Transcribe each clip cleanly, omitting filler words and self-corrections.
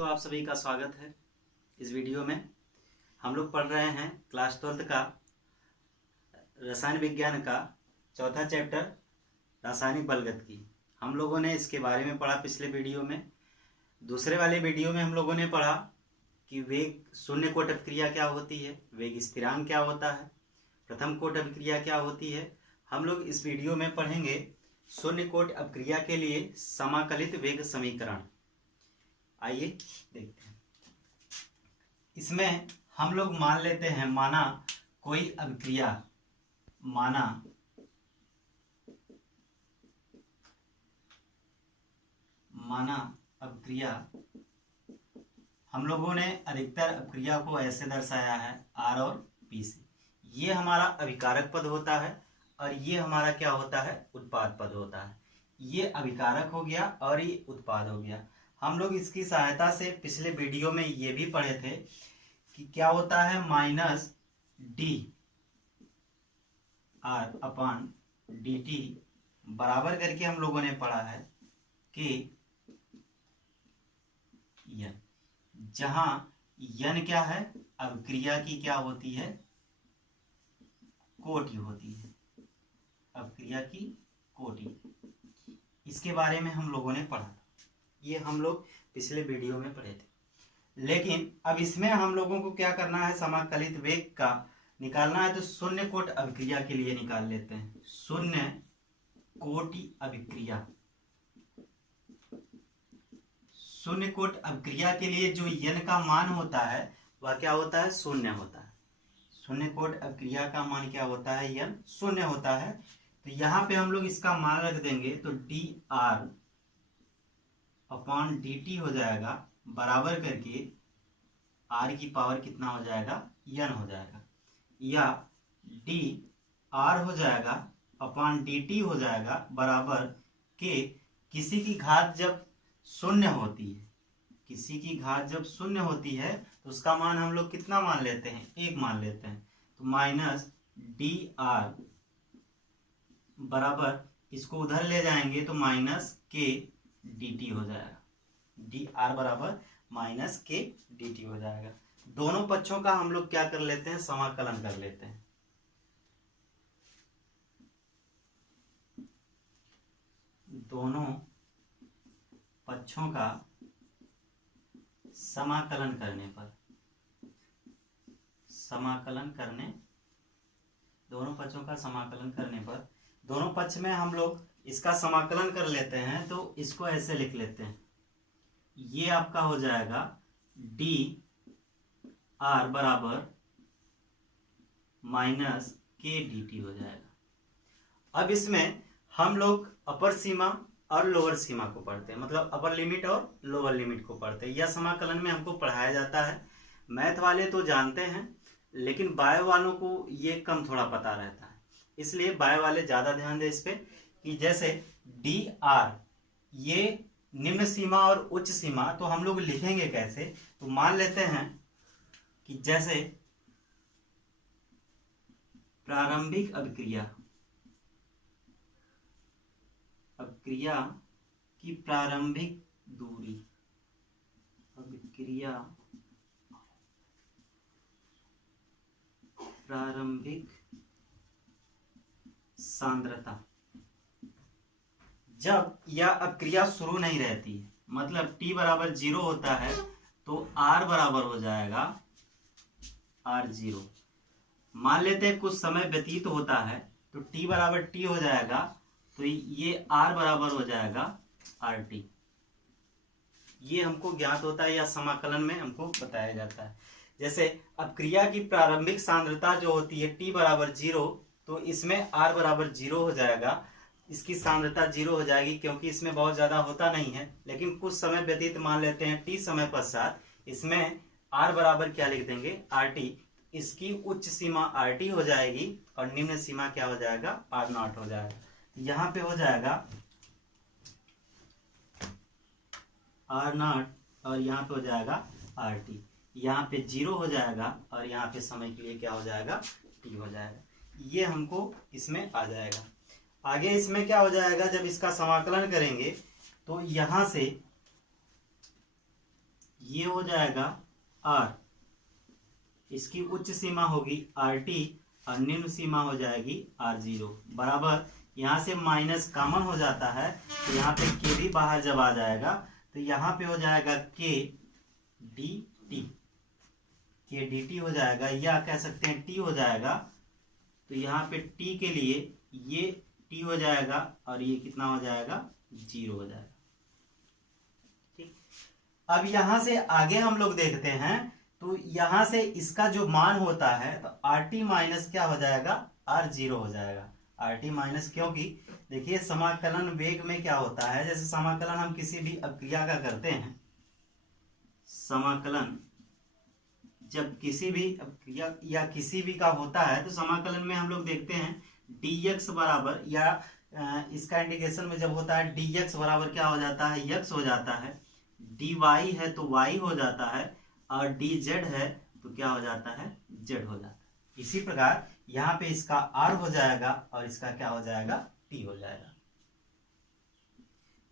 तो आप सभी का स्वागत है। इस वीडियो में हम लोग पढ़ रहे हैं क्लास 12 का रसायन विज्ञान का चौथा चैप्टर रासायनिक बलगत। हम लोगों ने इसके बारे में पढ़ा पिछले वीडियो में। दूसरे वाले वीडियो में हम लोगों ने पढ़ा कि वेग शून्य कोट अभिक्रिया क्या होती है, वेग स्थिरांक क्या होता है, प्रथम कोट अभिक्रिया क्या होती है। हम लोग इस वीडियो में पढ़ेंगे शून्य कोट अभिक्रिया के लिए समाकलित वेग समीकरण। आइए देखते हैं। इसमें हम लोग मान लेते हैं, माना कोई अभिक्रिया, माना अभिक्रिया, हम लोगों ने अधिकतर अभिक्रिया को ऐसे दर्शाया है R और P से। ये हमारा अभिकारक पद होता है और ये हमारा क्या होता है, उत्पाद पद होता है। ये अभिकारक हो गया और ये उत्पाद हो गया। हम लोग इसकी सहायता से पिछले वीडियो में ये भी पढ़े थे कि क्या होता है, minus D R upon D T बराबर करके हम लोगों ने पढ़ा है कि यन, जहां यन क्या है, अभिक्रिया की क्या होती है, कोटि होती है, अभिक्रिया की कोटि। इसके बारे में हम लोगों ने पढ़ा था, ये हम लोग पिछले वीडियो में पढ़े थे। लेकिन अब इसमें हम लोगों को क्या करना है, समाकलित वेग का निकालना है। तो शून्य कोट अभिक्रिया के लिए निकाल लेते हैं। शून्य कोटि अभिक्रिया, शून्य कोट अभिक्रिया के लिए जो यन का मान होता है वह क्या होता है, शून्य होता है। शून्य कोट अभिक्रिया का मान क्या होता है, यन शून्य होता है। तो यहाँ पे हम लोग इसका मान रख देंगे तो D R upon D T हो जाएगा बराबर करके आर की पावर कितना हो जाएगा, यन हो जाएगा, या डी आर हो जाएगा अपॉन डी टी हो जाएगा बराबर के किसी की घात जब शून्य होती है, किसी की घात जब शून्य होती है तो उसका मान हम लोग कितना मान लेते हैं, एक मान लेते हैं। तो माइनस डी आर बराबर, इसको उधर ले जाएंगे तो माइनस के डी टी हो जाएगा। डी आर बराबर माइनस के डी टी हो जाएगा। दोनों पक्षों का हम लोग क्या कर लेते हैं, समाकलन कर लेते हैं। दोनों पक्षों का समाकलन करने पर, दोनों पक्षों का समाकलन करने पर, दोनों पक्ष में हम लोग इसका समाकलन कर लेते हैं। तो इसको ऐसे लिख लेते हैं, ये आपका हो जाएगा डी आर बराबर माइनस के डी टी हो जाएगा। अब इसमें हम लोग अपर सीमा और लोअर सीमा को पढ़ते हैं, मतलब अपर लिमिट और लोअर लिमिट को पढ़ते हैं। यह समाकलन में हमको पढ़ाया जाता है। मैथ वाले तो जानते हैं, लेकिन बायो वालों को ये कम थोड़ा पता रहता है, इसलिए बायो वाले ज़्यादा ध्यान दें इस पे कि जैसे डी आर ये निम्न सीमा और उच्च सीमा, तो हम लोग लिखेंगे कैसे। तो मान लेते हैं कि जैसे प्रारंभिक अभिक्रिया की प्रारंभिक दूरी, अभिक्रिया प्रारंभिक सांद्रता, जब यह अभिक्रिया शुरू नहीं रहती है, मतलब t बराबर 0 होता है, तो r बराबर हो जाएगा r0। मान लेते हैं कुछ समय व्यतीत होता है तो t बराबर t हो जाएगा, तो ये r बराबर हो जाएगा rt। ये हमको ज्ञात होता है या समाकलन में हमको बताया जाता है। जैसे अभिक्रिया की प्रारंभिक सांद्रता जो होती है t बराबर 0, तो इसमें r बराबर 0 हो जाएगा, इसकी सांद्रता 0 हो जाएगी क्योंकि इसमें बहुत ज्यादा होता नहीं है। लेकिन कुछ समय व्यतीत मान लेते हैं t समय पश्चात, इसमें r बराबर क्या लिख देंगे, rt। इसकी उच्च सीमा rt हो जाएगी और निम्न सीमा क्या हो जाएगा, r0 हो जाएगा। यहाँ पे हो जाएगा r0 और यहाँ पे हो जाएगा rt। यहाँ पे 0 हो जाएगा और यहाँ पे समय के लिए क्या हो जाएगा, t हो जाएगा। ये हमको इसमें आ जाएगा। आगे इसमें क्या हो जाएगा, जब इसका समाकलन करेंगे तो यहां से ये हो जाएगा आर, इसकी उच्च सीमा होगी आर टी और निम्न सीमा हो जाएगी आर जीरो बराबर, यहाँ से माइनस कॉमन हो जाता है तो यहाँ पे के भी बाहर जब आ जाएगा तो यहाँ पे हो जाएगा के डी टी, के डी टी हो जाएगा, या कह सकते हैं टी हो जाएगा। तो यहाँ पे टी के लिए ये टी हो जाएगा और ये कितना हो जाएगा, जीरो हो जाएगा। ठीक, अब यहाँ से आगे हम लोग देखते हैं तो यहाँ से इसका जो मान होता है तो आर टी माइनस क्या हो जाएगा, आर जीरो हो जाएगा। आर टी माइनस, क्योंकि देखिए समाकलन वेग में क्या होता है, जैसे समाकलन हम किसी भी अभिक्रिया का करते हैं, समाकलन जब किसी भी अभिक्रिया या किसी भी का होता है तो समाकलन में हम लोग देखते हैं dx बराबर, या इसका इंडिकेशन में जब होता है dx बराबर क्या हो जाता है, x हो जाता है, dy है तो y हो जाता है, और dz है तो क्या हो जाता है, z हो जाता है। इसी प्रकार यहाँ पे इसका r हो जाएगा और इसका क्या हो जाएगा, t हो जाएगा,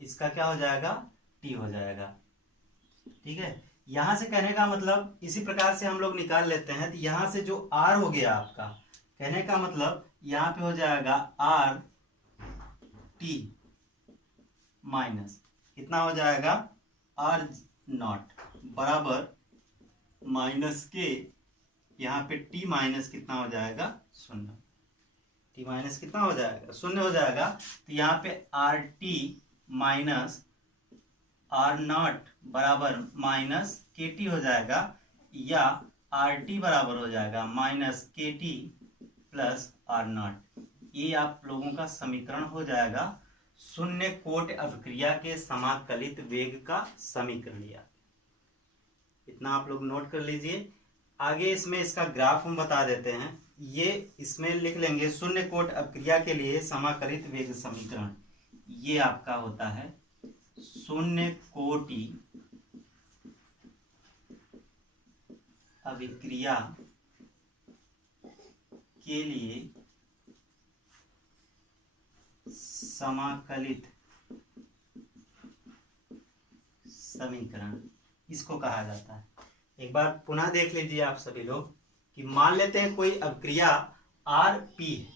इसका क्या हो जाएगा, t हो जाएगा। ठीक है, यहां से कहने का मतलब इसी प्रकार से हम लोग निकाल लेते हैं। तो यहां से जो r हो गया आपका, कहने का मतलब यहाँ पे हो जाएगा आर टी माइनस कितना हो जाएगा, आर नॉट बराबर माइनस के, यहाँ पे टी माइनस कितना हो जाएगा, शून्य। टी माइनस कितना हो जाएगा, शून्य हो जाएगा। तो यहाँ पे R T minus R not बराबर माइनस के टी हो जाएगा, या आर टी बराबर हो जाएगा minus K T plus are not. ये आप लोगों का समीकरण हो जाएगा शून्य कोट अभिक्रिया के समाकलित वेग का समीकरण। इतना आप लोग नोट कर लीजिए। आगे इसमें इसका ग्राफ हम बता देते हैं, ये इसमें लिख लेंगे शून्य कोट अभिक्रिया के लिए समाकलित वेग समीकरण। ये आपका होता है शून्य कोटि अभिक्रिया के लिए समाकलित समीकरण, इसको कहा जाता है। एक बार पुनः देख लीजिए आप सभी लोग कि मान लेते हैं कोई अभिक्रिया आर पी है,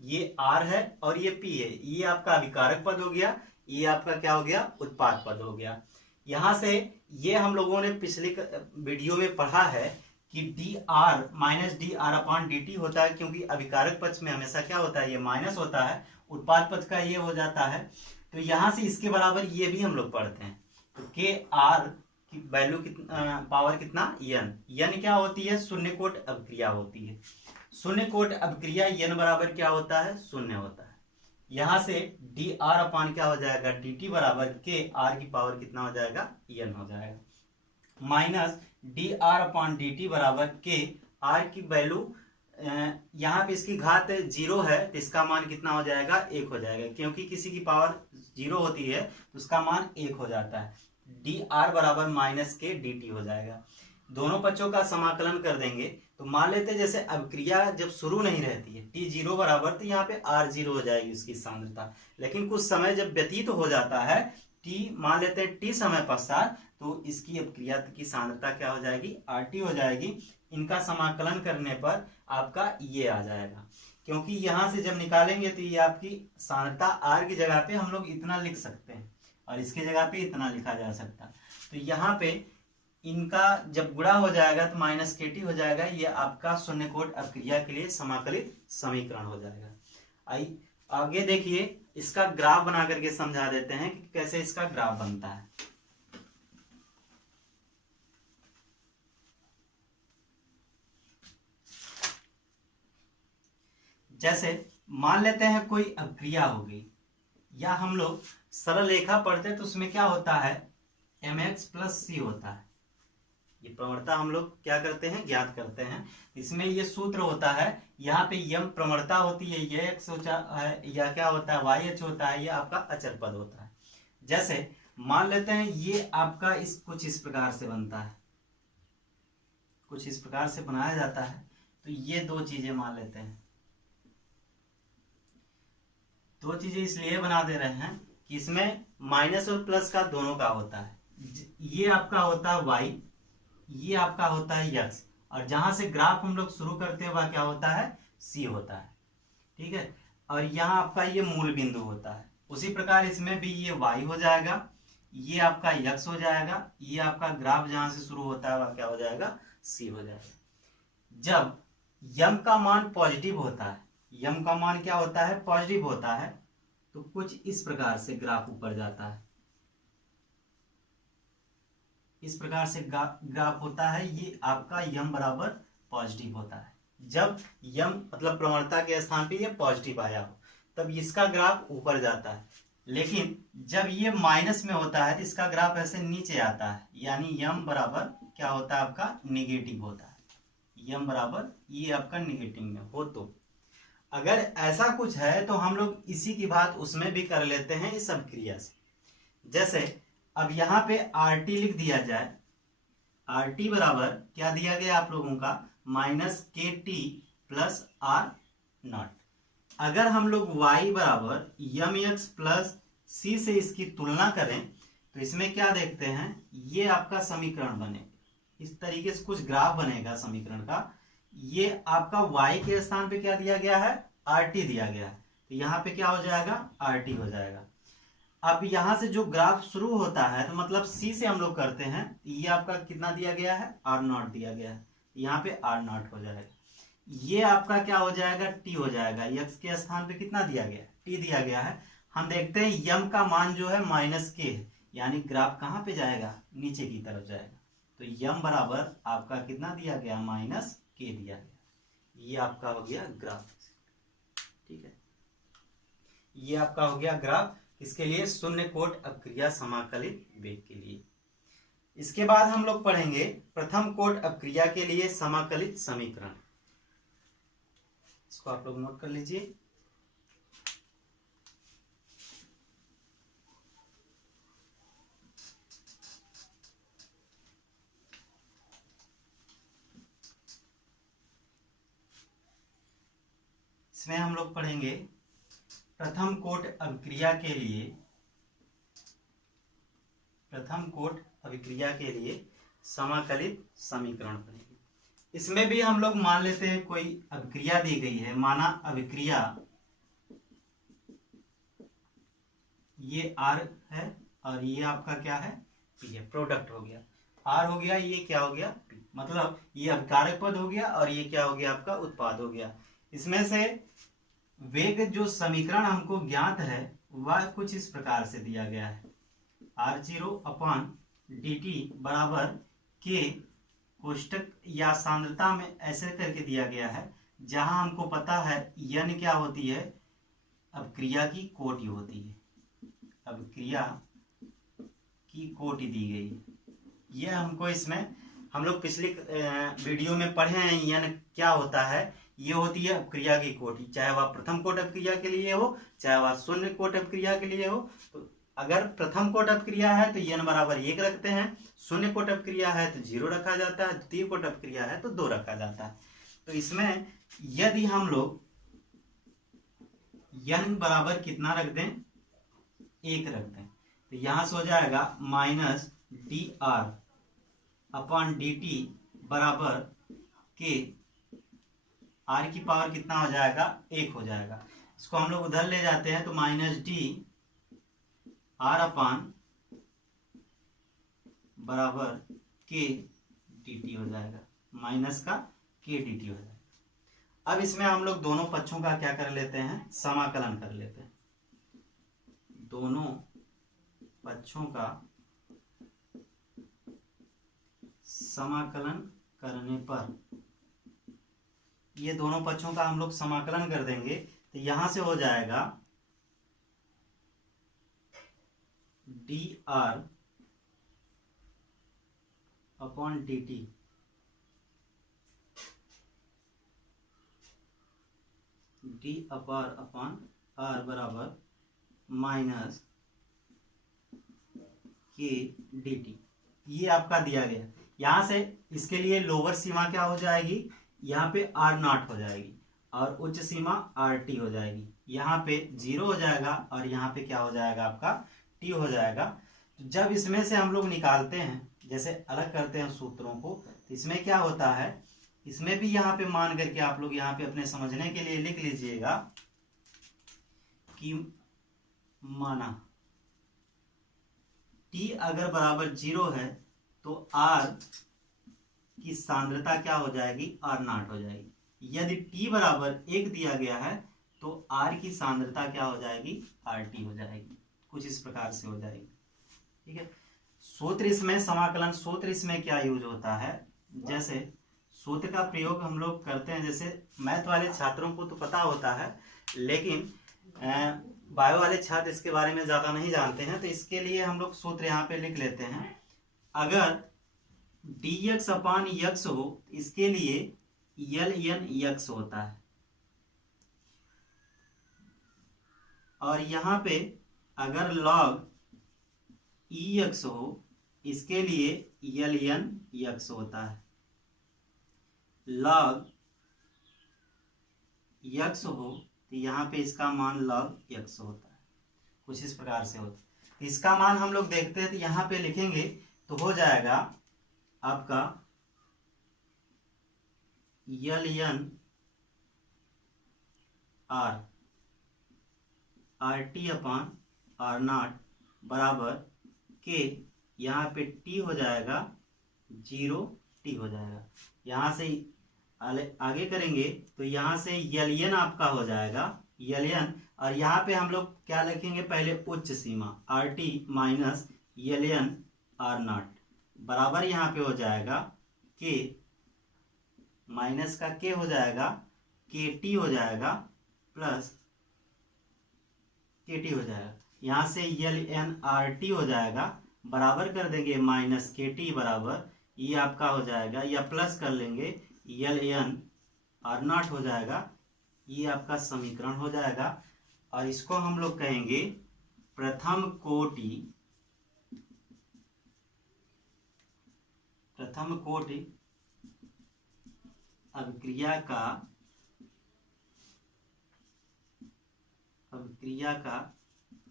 ये आर है और ये पी है, ये आपका अभिकारक पद हो गया, ये आपका क्या हो गया, उत्पाद पद हो गया। यहां से ये हम लोगों ने पिछले वीडियो में पढ़ा है कि D R minus D R upon D T होता है, क्योंकि अभिकारक पक्ष में हमेशा क्या होता है, ये माइनस होता है, उत्पाद पक्ष का ये हो जाता है। तो यहां से इसके बराबर ये भी हम लोग पढ़ते हैं। तो के आर की वैल्यू कितना, पावर कितना, एन। एन क्या होती है, शून्य कोट अभिक्रिया होती है। शून्य कोट अभिक्रिया एन बराबर क्या होता है, शून्य होता है। यहां से डी आर अपॉन क्या हो जाएगा, डी टी बराबर के आर की पावर कितना हो जाएगा, एन हो जाएगा, minus D R upon D T बराबर के आर की वैल्यू, यहाँ पे इसकी घात जीरो है तो इसका मान कितना हो जाएगा, एक हो जाएगा, क्योंकि किसी की पावर जीरो होती है तो उसका मान एक हो जाता है। डी आर बराबर माइनस के डी टी हो जाएगा। दोनों पक्षों का समाकलन कर देंगे तो मान लेते हैं जैसे अभिक्रिया जब शुरू नहीं रहती है टी जीरो बराबर, तो यहाँ पे आर जीरो हो जाएगी उसकी सांद्रता। लेकिन कुछ समय जब व्यतीत हो जाता है, टी मान लेते हैं टी समय पश्चात, तो इसकी अभिक्रिया की सांद्रता क्या हो जाएगी, आर टी हो जाएगी। इनका समाकलन करने पर आपका ये आ जाएगा, क्योंकि यहां से जब निकालेंगे तो ये आपकी सांद्रता आर की जगह पे हम लोग इतना लिख सकते हैं और इसकी जगह पे इतना लिखा जा सकता है। तो यहाँ पे इनका जब गुणा हो जाएगा तो माइनस के टी हो जाएगा। ये आपका शून्य कोट अभिक्रिया के लिए समाकलित समीकरण हो जाएगा। आई आगे देखिए, इसका ग्राफ बना करके समझा देते हैं कि कैसे इसका ग्राफ बनता है। जैसे मान लेते हैं कोई अभिक्रिया हो गई, या हम लोग सरल रेखा पढ़ते तो उसमें क्या होता है, mx प्लस सी होता है। ये प्रवणता हम लोग क्या करते हैं, ज्ञात करते हैं। इसमें ये सूत्र होता है, यहाँ पे यम प्रवणता होती है, ये x होता है, या क्या होता है y h होता है, ये आपका अचर पद होता है। जैसे मान लेते हैं ये आपका कुछ इस प्रकार से बनता है, कुछ इस प्रकार से बनाया जाता है। तो ये दो चीजें मान लेते हैं, दो चीजें इसलिए बना दे रहे हैं कि इसमें माइनस और प्लस का दोनों का होता है। ये आपका होता है y, ये आपका होता है x, और जहां से ग्राफ हम लोग शुरू करते हैं वह क्या होता है, c होता है। ठीक है, और यहाँ आपका ये मूल बिंदु होता है। उसी प्रकार इसमें भी ये y हो जाएगा, ये आपका x हो जाएगा, ये आपका ग्राफ जहां से शुरू होता है वह क्या हो जाएगा, c हो जाएगा। जब यम का मान पॉजिटिव होता है, यम का मान क्या होता है, पॉजिटिव होता है, तो कुछ इस प्रकार से ग्राफ ऊपर जाता है, इस प्रकार से ग्राफ होता है। ये आपका यम बराबर पॉजिटिव होता है। जब यम मतलब प्रवणता के स्थान पे ये पॉजिटिव आया हो तब इसका ग्राफ ऊपर जाता है, लेकिन जब ये माइनस में होता है तो इसका ग्राफ ऐसे नीचे आता है, यानी यम बराबर क्या होता है, आपका निगेटिव होता है। यम बराबर ये आपका निगेटिव में हो तो अगर ऐसा कुछ है तो हम लोग इसी की बात उसमें भी कर लेते हैं इस अभिक्रिया से। जैसे अब यहाँ पे RT लिख दिया जाए, RT बराबर क्या दिया गया आप लोगों का, -KT प्लस R0। अगर हम लोग y बराबर mx प्लस c से इसकी तुलना करें तो इसमें क्या देखते हैं, ये आपका समीकरण बनेगा, इस तरीके से कुछ ग्राफ बनेगा समीकरण का। ये आपका y के स्थान पे क्या दिया गया है, RT दिया गया है, तो यहाँ पे क्या हो जाएगा, RT हो जाएगा। अब यहाँ से जो ग्राफ शुरू होता है तो मतलब C से हम लोग करते हैं, ये आपका कितना दिया गया है, R0 दिया गया है, यहाँ पे R0 हो जाएगा। ये आपका क्या हो जाएगा, T हो जाएगा, x के स्थान पे कितना दिया गया है, T दिया गया है। हम देखते हैं यम का मान जो है -K है, यानी ग्राफ कहाँ पे जाएगा, नीचे की तरफ जाएगा। तो यम बराबर आपका कितना दिया गया, -K दिया गया। ये आपका हो गया ग्राफ। ठीक है, ये आपका हो गया ग्राफ, इसके लिए शून्य कोट अपक्रिया समाकलित वेग के लिए। इसके बाद हम लोग पढ़ेंगे प्रथम कोट अपक्रिया के लिए समाकलित समीकरण। इसको आप लोग नोट कर लीजिए। इसमें हम लोग पढ़ेंगे प्रथम कोट अभिक्रिया के लिए, प्रथम कोट अभिक्रिया के लिए समाकलित समीकरण पढ़ेंगे। इसमें भी हम लोग मान लेते हैं कोई अभिक्रिया दी गई है, माना अभिक्रिया ये R है और ये आपका क्या है, P है, प्रोडक्ट हो गया, R हो गया, ये क्या हो गया, P, मतलब ये अभिकारक पद हो गया और ये क्या हो गया, आपका उत्पाद हो गया। इसमें से वेग जो समीकरण हमको ज्ञात है वह कुछ इस प्रकार से दिया गया है, r0/dt बराबर K कोष्टक या सांद्रता में ऐसे करके दिया गया है, जहां हमको पता है n क्या होती है, अभिक्रिया की कोटि होती है, अभिक्रिया की कोटि दी गई है। यह हमको इसमें हम लोग पिछले वीडियो में पढ़े हैं, n क्या होता है, ये होती है अपक्रिया की कोटि, चाहे वह प्रथम कोट अपक्रिया के लिए हो चाहे वह शून्य कोट अपक्रिया के लिए हो। तो अगर प्रथम कोट अपक्रिया है तो n बराबर 1 रखते हैं, शून्य कोट अपक्रिया है तो 0 रखा जाता है, द्वितीय कोट अपक्रिया है तो 2 रखा जाता है। तो इसमें यदि हम लोग n बराबर कितना रख दें, 1 रख दें, तो यहां से हो जाएगा -dr/dt बराबर K, R की पावर कितना हो जाएगा, 1 हो जाएगा। इसको हम लोग उधर ले जाते हैं तो -d r/, बराबर K dt हो जाएगा, माइनस का K dt हो जाएगा। अब इसमें हम लोग दोनों पक्षों का क्या कर लेते हैं, समाकलन कर लेते हैं। दोनों पक्षों का समाकलन करने पर, ये दोनों पक्षों का हम लोग समाकलन कर देंगे तो यहां से हो जाएगा dr/dt d/r बराबर -K dt, ये आपका दिया गया। यहां से इसके लिए लोअर सीमा क्या हो जाएगी, यहाँ पे R0 हो जाएगी और उच्च सीमा RT हो जाएगी। यहाँ पे 0 हो जाएगा और यहाँ पे क्या हो जाएगा, आपका T हो जाएगा। जब इसमें से हम लोग निकालते हैं, जैसे अलग करते हैं सूत्रों को, तो इसमें क्या होता है, इसमें भी यहाँ पे मान करके आप लोग यहाँ पे अपने समझने के लिए लिख लीजिएगा कि माना t अगर बराबर 0 है तो r की सांद्रता क्या हो जाएगी, r0 हो जाएगी। यदि t बराबर 1 दिया गया है तो r की सांद्रता क्या हो जाएगी, rt हो जाएगी। कुछ इस प्रकार से हो जाएगी। ठीक है। सूत्र इसमें, समाकलन सूत्र इसमें क्या यूज होता है, जैसे सूत्र का प्रयोग हम लोग करते हैं, जैसे मैथ वाले छात्रों को तो पता होता है, लेकिन बायो वाले छात्र इसके बारे में ज़्यादा नहीं जानते हैं, तो इसके लिए हम लोग सूत्र यहाँ पे लिख लेते हैं। अगर dx अपान यक्स हो, इसके लिए ln यक्स होता है, और यहाँ पे अगर log ex हो, इसके लिए ln यक्स होता है। log यक्स हो तो यहाँ पे इसका मान log यक्स होता है। कुछ इस प्रकार से होता है। तो इसका मान हम लोग देखते हैं, तो यहाँ पे लिखेंगे तो हो जाएगा आपका ln r rt अपान r0 बराबर के, यहाँ पे t हो जाएगा 0t हो जाएगा। यहाँ से आगे करेंगे तो यहाँ से ln आपका हो जाएगा ln, और यहाँ पे हम लोग क्या लिखेंगे, पहले उच्च सीमा rt माइनस ln r0 बराबर यहाँ पे हो जाएगा k माइनस का k हो जाएगा kt हो जाएगा प्लस kt हो जाएगा। यहाँ से ln rt हो जाएगा, बराबर कर देंगे माइनस kt बराबर ये आपका हो जाएगा, या प्लस कर लेंगे ln r0 हो जाएगा। ये आपका समीकरण हो जाएगा, और इसको हम लोग कहेंगे प्रथम कोटि अभिक्रिया का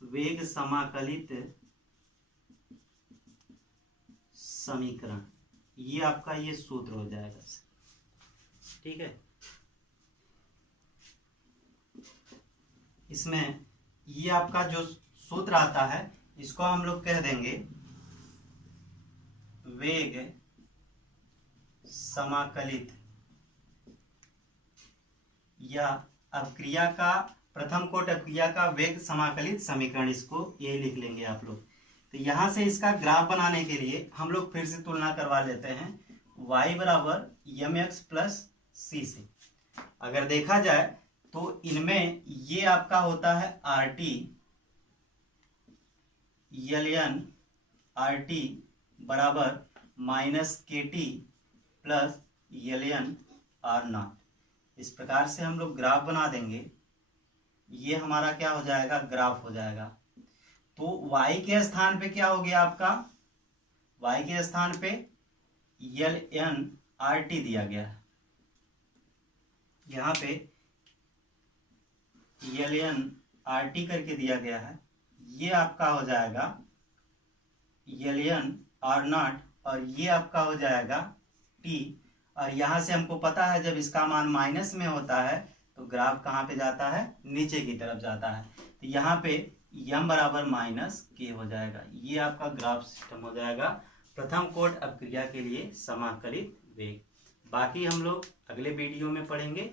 वेग समाकलित समीकरण। ये आपका ये सूत्र हो जाएगा। ठीक है। इसमें ये आपका जो सूत्र आता है, इसको हम लोग कह देंगे वेग समाकलित, या अभिक्रिया का प्रथम कोट अभिक्रिया का वेग समाकलित समीकरण, इसको ये लिख लेंगे आप लोग। तो यहाँ से इसका ग्राफ बनाने के लिए हम लोग फिर से तुलना करवा लेते हैं y बराबर mx प्लस c से। अगर देखा जाए तो इनमें ये आपका होता है rt ln rt बराबर minus kt plus ln r0। इस प्रकार से हम लोग ग्राफ बना देंगे। ये हमारा क्या हो जाएगा, ग्राफ हो जाएगा। तो y के स्थान पे क्या हो गया आपका, y के स्थान पे ln rt दिया गया है, यहाँ पे ln rt करके दिया गया है। ये आपका हो जाएगा ln r0, और ये आपका हो जाएगा t, और यहाँ से हमको पता है जब इसका मान माइनस में होता है तो ग्राफ कहाँ पे जाता है, नीचे की तरफ जाता है। तो यहाँ पे m बराबर माइनस k हो जाएगा। ये आपका ग्राफ सिस्टम हो जाएगा प्रथम कोट अभिक्रिया के लिए समाकलित वेग। बाकी हम लोग अगले वीडियो में पढ़ेंगे।